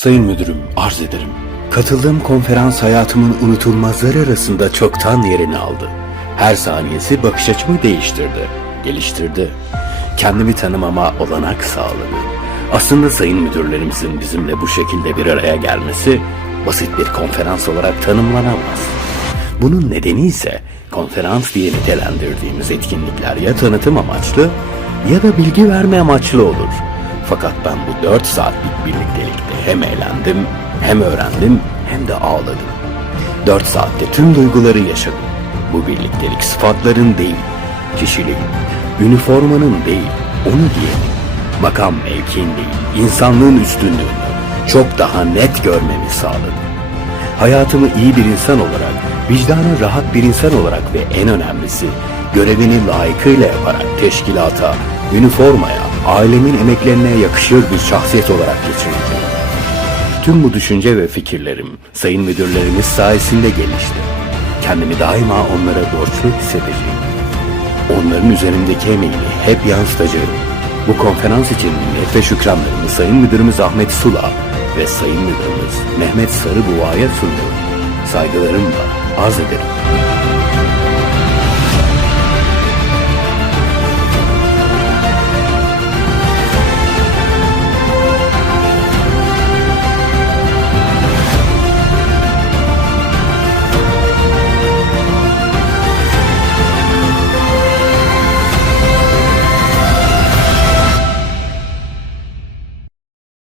Sayın Müdürüm, arz ederim. Katıldığım konferans hayatımın unutulmazları arasında çoktan yerini aldı. Her saniyesi bakış açımı değiştirdi, geliştirdi. Kendimi tanımama olanak sağladı. Aslında sayın müdürlerimizin bizimle bu şekilde bir araya gelmesi basit bir konferans olarak tanımlanamaz. Bunun nedeni ise konferans diye nitelendirdiğimiz etkinlikler ya tanıtım amaçlı ya da bilgi verme amaçlı olur. Fakat ben bu 4 saatlik birliktelikte hem eğlendim, hem öğrendim, hem de ağladım. 4 saatte tüm duyguları yaşadım. Bu birliktelik sıfatların değil, kişiliğin, üniformanın değil, onu giyenin, makam mevkiin değil, insanlığın üstünlüğünü çok daha net görmemi sağladı. Hayatımı iyi bir insan olarak, vicdanı rahat bir insan olarak ve en önemlisi görevini layıkıyla yaparak teşkilata, üniformaya, ailemin emeklerine yakışır bir şahsiyet olarak geçireceğim. Tüm bu düşünce ve fikirlerim sayın müdürlerimiz sayesinde gelişti. Kendimi daima onlara borçlu hissedeceğim. Onların üzerindeki emeğini hep yansıtacağım. Bu konferans için ve şükranlarımı Sayın Müdürümüz Ahmet Sula ve Sayın Müdürümüz Mehmet Sarıbuğa'ya sunuyorum. Saygılarımla arz ederim.